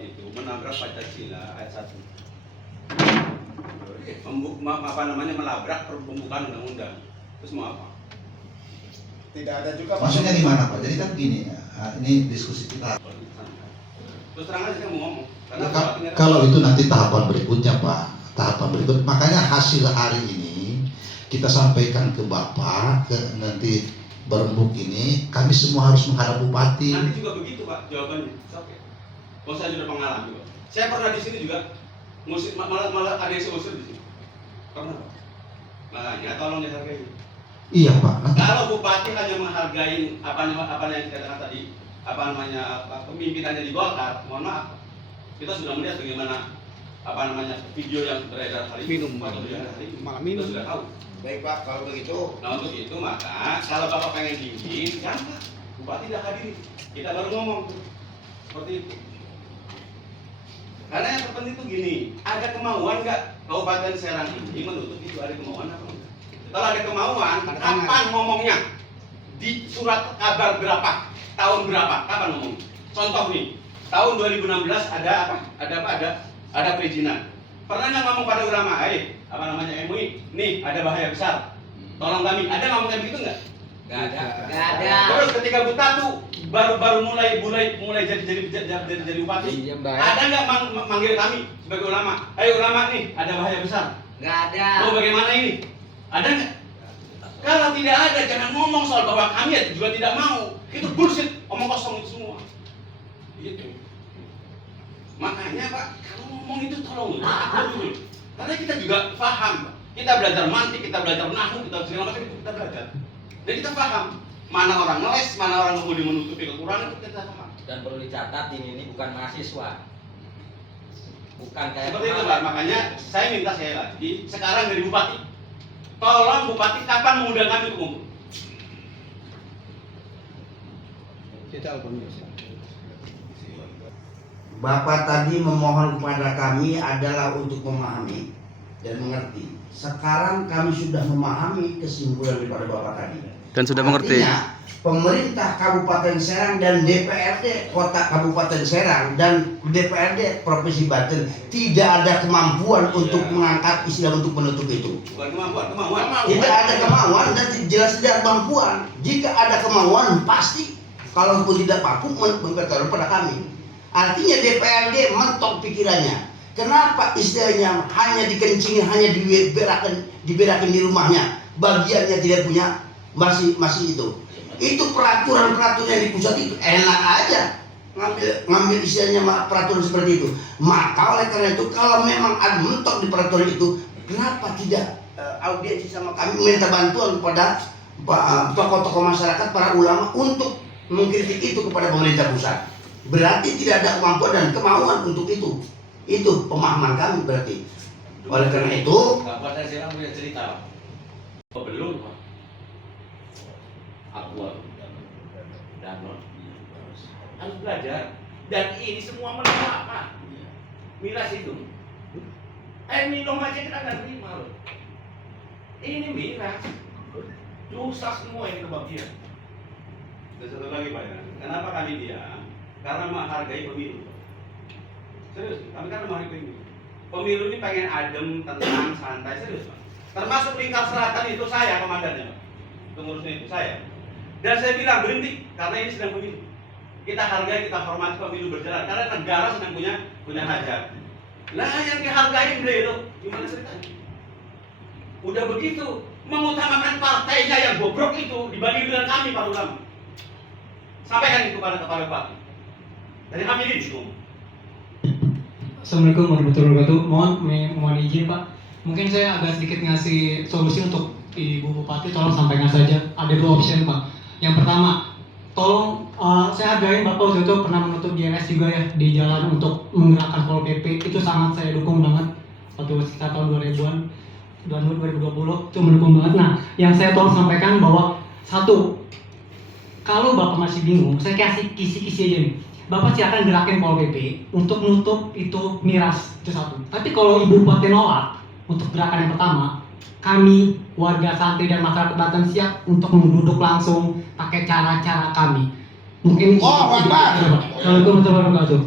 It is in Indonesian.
itu menabrak Pancasila ayat 1. Melabrak pembukaan undang-undang. Terus mau apa? Tidak ada juga. Maksudnya di mana Pak? Jadi kan begini ya, ini diskusi kita. Terus terang aja saya mau ngomong. Karena Kalau itu nanti tahapan berikutnya Pak, tahapan berikut. Makanya hasil hari ini kita sampaikan ke Bapak, ke nanti berembuk ini, kami semua harus menghadap bupati. Nanti juga begitu Pak jawabannya. Oke. Kalau saya sudah pengalaman juga. Saya pernah di sini juga ngusir, malah ada yang saya usir di sini. Pernah Pak. Makanya tolong dihargai. Iya Pak. Kalau bupati hanya menghargai apa yang kita katakan tadi, pemimpinannya di Golkar, mohon maaf, kita sudah melihat bagaimana video yang beredar hari ini, malam ini. kita sudah tahu. Baik Pak, kalau begitu. Nah untuk itu maka kalau Bapak pengen dingin, jangan Pak, bupati tidak hadir, kita baru ngomong tuh, seperti itu. Karena yang terpenting itu gini, ada kemauan nggak Kabupaten Serang ini menutup itu, ada kemauan apa enggak? Kalau ada kemauan, kapan ngomongnya? Di surat kabar berapa? Tahun berapa? Kapan ngomong? Contoh nih, tahun 2016 ada apa? Ada perizinan. Pernah nggak ngomong pada ulama, MUI, nih ada bahaya besar, tolong kami. Ada ngomong kayak begitu nggak? Nggak ada. Terus ketika buta tuh baru mulai jadi bupati, ada nggak manggil kami sebagai ulama? Ayo ulama nih, ada bahaya besar. Nggak ada. Mau bagaimana ini? Ada nggak? Kalau tidak ada, jangan ngomong soal bahwa kami juga tidak mau. Itu bullshit, omong kosong itu semua. Gitu. Makanya Pak, kalau ngomong itu tolong dulu. Karena kita juga paham, Pak. Kita belajar mantik, kita belajar nahu, kita segala macam itu kita belajar. Dan kita paham mana orang ngeles, mana orang kemudian menutupi kekurangan itu kita paham. Dan perlu dicatat ini bukan mahasiswa. Bukan kayak seperti itu Pak, makanya saya minta sekali lagi, sekarang dari bupati, tolong bupati kapan mengundang kami untuk ngumpul? Bapak tadi memohon kepada kami adalah untuk memahami dan mengerti. Sekarang kami sudah memahami kesimpulan daripada Bapak tadi. Dan sudah mengerti. Artinya, pemerintah Kabupaten Serang dan DPRD Kota Kabupaten Serang dan DPRD Provinsi Banten tidak ada kemampuan untuk mengangkat istilah untuk menutup itu. Bukan kemampuan. Tidak ada kemauan dan jelas tidak ada kemampuan. Jika ada kemauan pasti, kalaupun tidak mampu memberitahu pada kami. Artinya DPRD mentok pikirannya. Kenapa istilahnya hanya dikencingin, hanya diberakin di rumahnya, bagiannya tidak punya, masih itu. Itu peraturan yang di pusat itu enak aja ngambil istilahnya peraturan seperti itu. Maka oleh karena itu kalau memang ada mentok di peraturan itu, kenapa tidak audiensi sama kami meminta bantuan kepada tokoh-tokoh masyarakat, para ulama untuk mengkritik itu kepada pemerintah pusat. Berarti tidak ada kemampuan dan kemauan untuk itu. Itu pemahaman kami berarti. Oleh karena itu, Kabupaten Serang punya cerita. Belum Pak. Aku dan harus belajar. Dan ini semua menolak Pak. Miras itu. Minum aja kita nggak terima loh. Ini miras. Dosa semua ini kebagian. Dan satu lagi Pak, kenapa kami diam? Karena menghargai pemilu. Serius, kami kan menghargai pemilu. Pemilu ini pengen adem, tenang, santai, serius Pak. Termasuk lingkar selatan itu saya komandannya Pak. Pengurusnya itu saya. Dan saya bilang berhenti, karena ini sedang pemilu. Kita hargai, kita hormati pemilu berjalan, karena negara sedang punya hajat. Nah yang dihargai beliau, gimana ceritanya? Udah begitu, mengutamakan partainya yang bobrok itu dibanding dengan kami Pak ulama. Sampaikan itu kepada Bapak. Dari kami ini disitu. Assalamualaikum warahmatullahi wabarakatuh. Mohon izin Pak. Mungkin saya agak sedikit ngasih solusi untuk Ibu Bupati. Tolong sampaikan saja. Ada dua opsi Pak. Yang pertama, tolong saya hargai Bapak waktu itu pernah menutup JLS juga ya di jalan untuk menggerakkan Pol PP. Itu sangat saya dukung banget. Waktu sekitar tahun 2000-an, 2020 itu mendukung banget. Nah, yang saya tolong sampaikan bahwa satu, kalau Bapak masih bingung, saya kasih kisi-kisi aja nih. Bapak silakan gerakin Pol PP untuk menutup itu miras, itu satu. Tapi kalau Ibu Bupati nolak untuk gerakan yang pertama, kami warga santri dan masyarakat Banten siap untuk menduduk langsung pakai cara-cara kami. Mungkin Assalamualaikum warahmatullahi wabarakatuh.